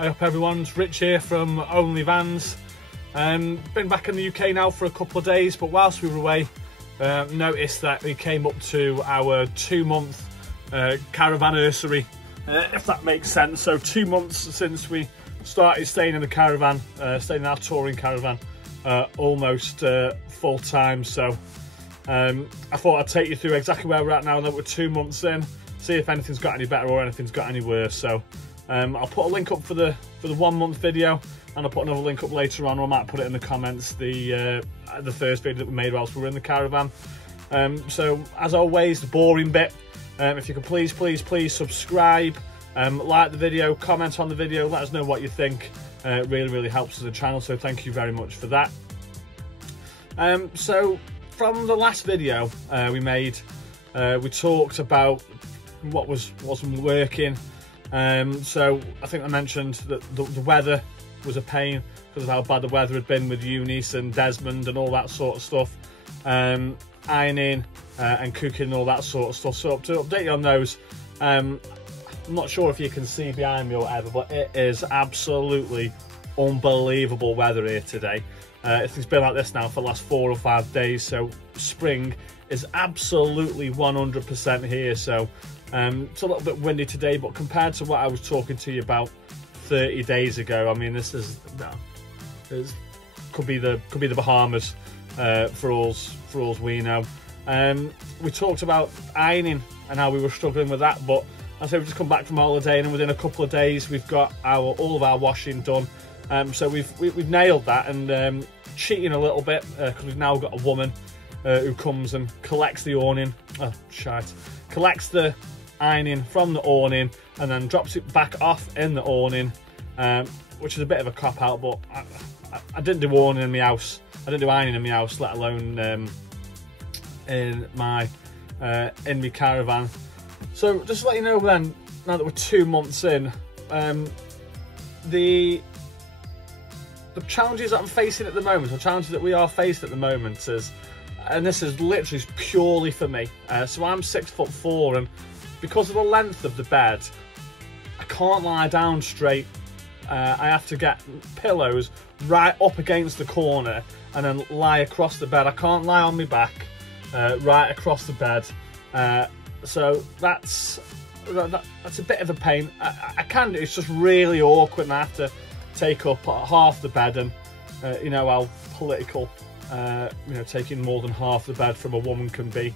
Hi up everyone, Rich here from Only Vans. Been back in the UK now for a couple of days, but whilst we were away, noticed that we came up to our 2-month caravanniversary, if that makes sense. So 2 months since we started staying in the caravan, staying in our touring caravan, almost full time. So I thought I'd take you through exactly where we're at now that we're 2 months in, see if anything's got any better or anything's got any worse. So I'll put a link up for the 1 month video, and I'll put another link up later on, or I might put it in the comments, the first video that we made whilst we were in the caravan. So as always, the boring bit, if you could please subscribe, like the video, comment on the video, let us know what you think. It really helps us the channel, so thank you very much for that. So from the last video we made, we talked about what wasn't working. So I think I mentioned that the weather was a pain because of how bad the weather had been with Eunice and Desmond and all that sort of stuff, ironing and cooking and all that sort of stuff. So to update you on those, I'm not sure if you can see behind me or whatever, but it is absolutely unbelievable weather here today. It's been like this now for the last 4 or 5 days, so spring is absolutely 100% here. So it's a little bit windy today, but compared to what I was talking to you about 30 days ago, I mean, this is could be the Bahamas for all we know. We talked about ironing and how we were struggling with that, but I said we've just come back from holiday, and within a couple of days we've got all of our washing done. So we've nailed that, and cheating a little bit because we've now got a woman who comes and collects the awning. Collects the ironing from the awning and then drops it back off in the awning, which is a bit of a cop out, but I didn't do awning in my house. I didn't do ironing in my house, let alone in my caravan. So just to let you know then, now that we're 2 months in, the challenges that I'm facing at the moment, the challenges that we are faced at the moment is, and this is literally purely for me, so I'm 6'4", and because of the length of the bed, I can't lie down straight. I have to get pillows right up against the corner and then lie across the bed. I can't lie on my back right across the bed. So that's a bit of a pain. I can do it, it's just really awkward, and I have to take up half the bed, and you know how political taking more than half the bed from a woman can be.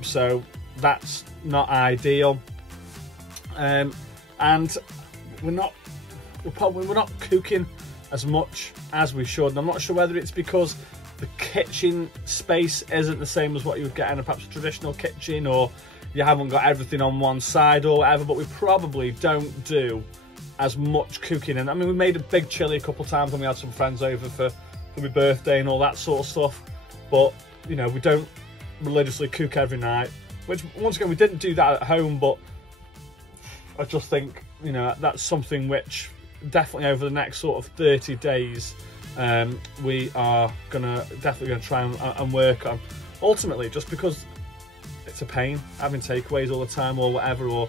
So that's not ideal, and we're not cooking as much as we should, and I'm not sure whether it's because the kitchen space isn't the same as what you would get in perhaps a traditional kitchen, or you haven't got everything on one side or whatever, but we probably don't do as much cooking. And I mean, we made a big chili a couple of times when we had some friends over for my birthday and all that sort of stuff, but you know, we don't religiously cook every night, which once again we didn't do that at home, but I just think, you know, that's something which definitely over the next sort of 30 days we are definitely gonna try and work on. Ultimately, just because it's a pain having takeaways all the time or whatever, or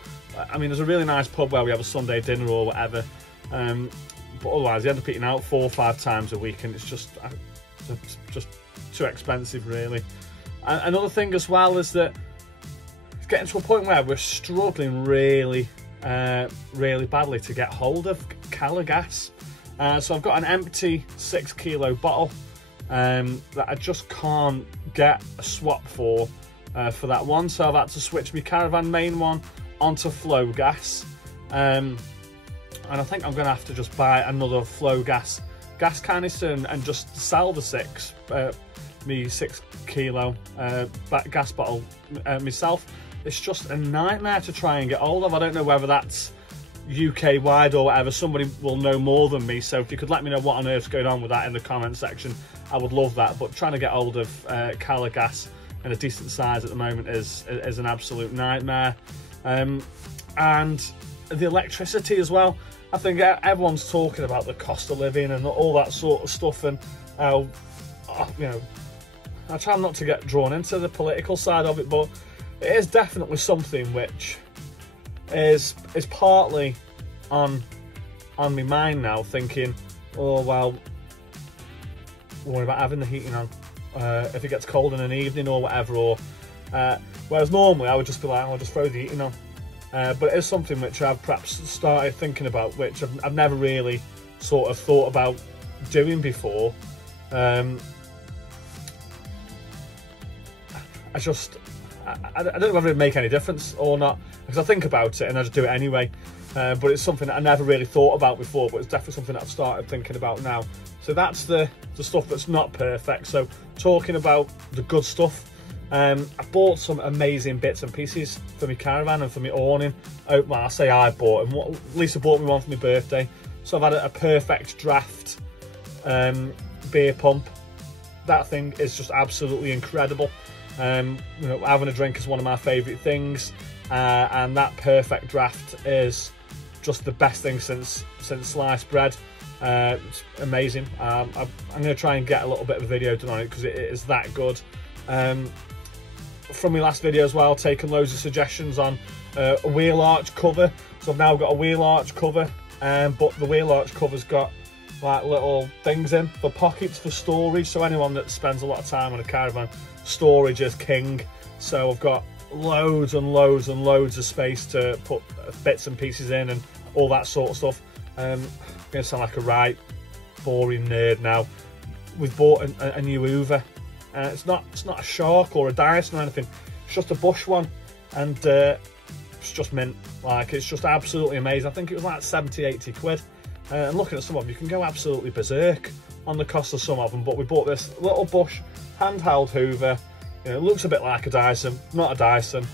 I mean, there's a really nice pub where we have a Sunday dinner or whatever, but otherwise you end up eating out 4 or 5 times a week, and it's just too expensive, really. And another thing as well is that it's getting to a point where we're struggling really badly to get hold of Cala gas. So I've got an empty 6 kilo bottle that I just can't get a swap for that one, so I've had to switch my Caravan main one onto flow gas, and I think I'm gonna have to just buy another flow gas canister and just sell the me 6 kilo gas bottle myself. It's just a nightmare to try and get hold of. I don't know whether that's UK wide or whatever. Somebody will know more than me, so if you could let me know what on earth's going on with that in the comment section, I would love that. But trying to get hold of Cala gas in a decent size at the moment is an absolute nightmare. And the electricity as well. I think everyone's talking about the cost of living and all that sort of stuff, and how, you know, I try not to get drawn into the political side of it, but it is definitely something which is partly on on my mind now, thinking, oh well, worry about having the heating on if it gets cold in an evening or whatever, or whereas normally I would just be like, I'll just throw the heating on. But it is something which I've perhaps started thinking about, which I've never really sort of thought about doing before. I don't know whether it'd make any difference or not, because I think about it and I just do it anyway. But it's something that I never really thought about before, but it's definitely something that I've started thinking about now. So that's the stuff that's not perfect. So talking about the good stuff, I bought some amazing bits and pieces for my caravan and for my awning. Oh, well, I say I bought them. Lisa bought me one for my birthday. So I've had a perfect draft beer pump. That thing is just absolutely incredible. You know, having a drink is one of my favourite things, and that perfect draft is just the best thing since sliced bread. It's amazing. I'm going to try and get a little bit of a video done on it because it is that good. From my last video as well, taken loads of suggestions on a wheel arch cover. So I've now got a wheel arch cover, but the wheel arch cover's got like little things in for pockets for storage. So anyone that spends a lot of time on a caravan, storage is king. So I've got loads and loads and loads of space to put bits and pieces in and all that sort of stuff. I'm going to sound like a right boring nerd now. We've bought a new Hoover. It's not a Shark or a Dyson or anything. It's just a Bush one, and it's just mint. Like, it's just absolutely amazing. I think it was like 70-80 quid. And looking at some of them, you can go absolutely berserk on the cost of some of them. But we bought this little Bush handheld Hoover. You know, it looks a bit like a Dyson, not a Dyson,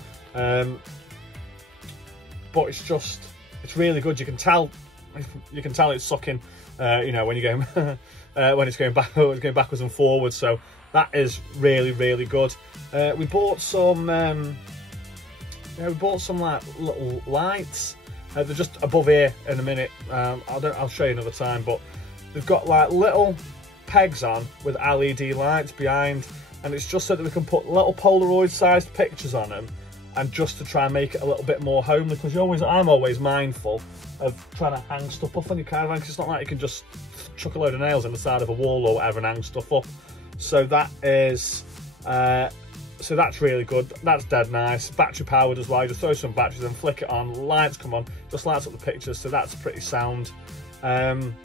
but it's really good. You can tell it's sucking. You know, when you're going when it's going backwards and forwards. So that is really, really good. We bought some like little lights. They're just above here in a minute. I'll show you another time, but they've got like little pegs on with LED lights behind, and it's just so that we can put little Polaroid sized pictures on them, and just to try and make it a little bit more homely, because I'm always mindful of trying to hang stuff up on your caravan, because it's not like you can just chuck a load of nails in the side of a wall or whatever and hang stuff up. So that is so that's really good. That's dead nice. Battery powered as well. You just throw some batteries and flick it on, lights come on, just lights up the pictures. So that's pretty sound. I'm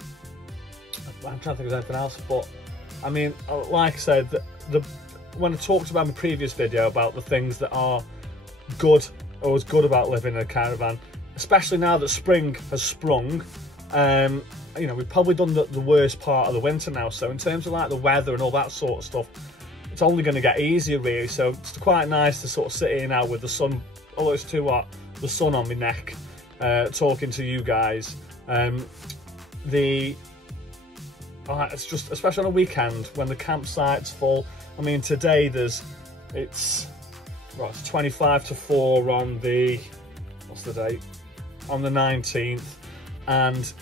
trying to think of anything else, but I mean, like I said, when I talked about my previous video about the things that are good or was good about living in a caravan, especially now that spring has sprung, you know, we've probably done the worst part of the winter now. So in terms of like the weather and all that sort of stuff, it's only going to get easier really. So it's quite nice to sort of sit here now with the sun, although it's too hot, the sun on my neck, talking to you guys. It's just, especially on a weekend when the campsite's full. I mean, today it's 25 to 4 on the, what's the date? On the 19th, and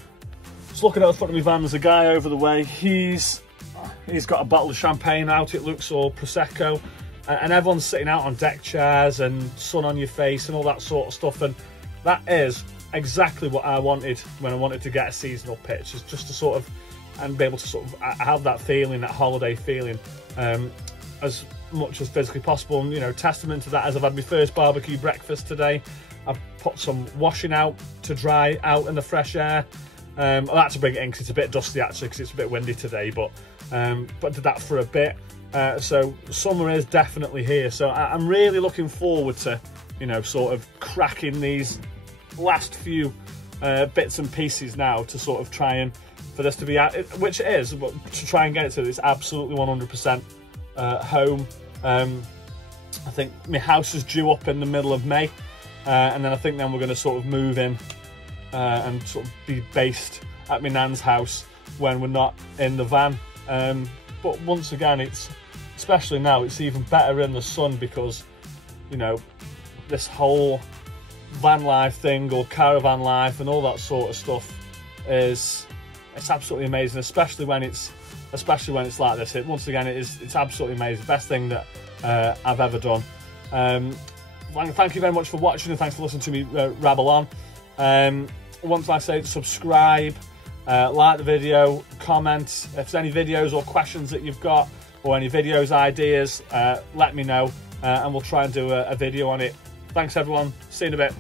just looking at the front of my van, there's a guy over the way. He's got a bottle of champagne out. It looks all Prosecco, and everyone's sitting out on deck chairs and sun on your face and all that sort of stuff. And that is exactly what I wanted when I wanted to get a seasonal pitch, is just to sort of, and be able to sort of have that feeling, that holiday feeling, as much as physically possible. And, you know, testament to that, as I've had my first barbecue breakfast today. I've put some washing out to dry out in the fresh air. I had to bring it in because it's a bit dusty actually, because it's a bit windy today, but did that for a bit. So summer is definitely here. So I'm really looking forward to, you know, sort of cracking these last few bits and pieces now to sort of try and, for this to be out, which it is, but to try and get it to this absolutely 100% home. I think my house is due up in the middle of May, and then I think then we're going to sort of move in and sort of be based at my nan's house when we're not in the van. But once again, it's, especially now, it's even better in the sun, because, you know, this whole van life thing or caravan life and all that sort of stuff it's absolutely amazing, especially when it's like this. Once again, it's absolutely amazing. Best thing that I've ever done. Thank you very much for watching, and thanks for listening to me rabble on. once I say subscribe, like the video, comment. If there's any videos or questions that you've got, or any videos ideas, let me know, and we'll try and do a video on it. Thanks everyone, see you in a bit.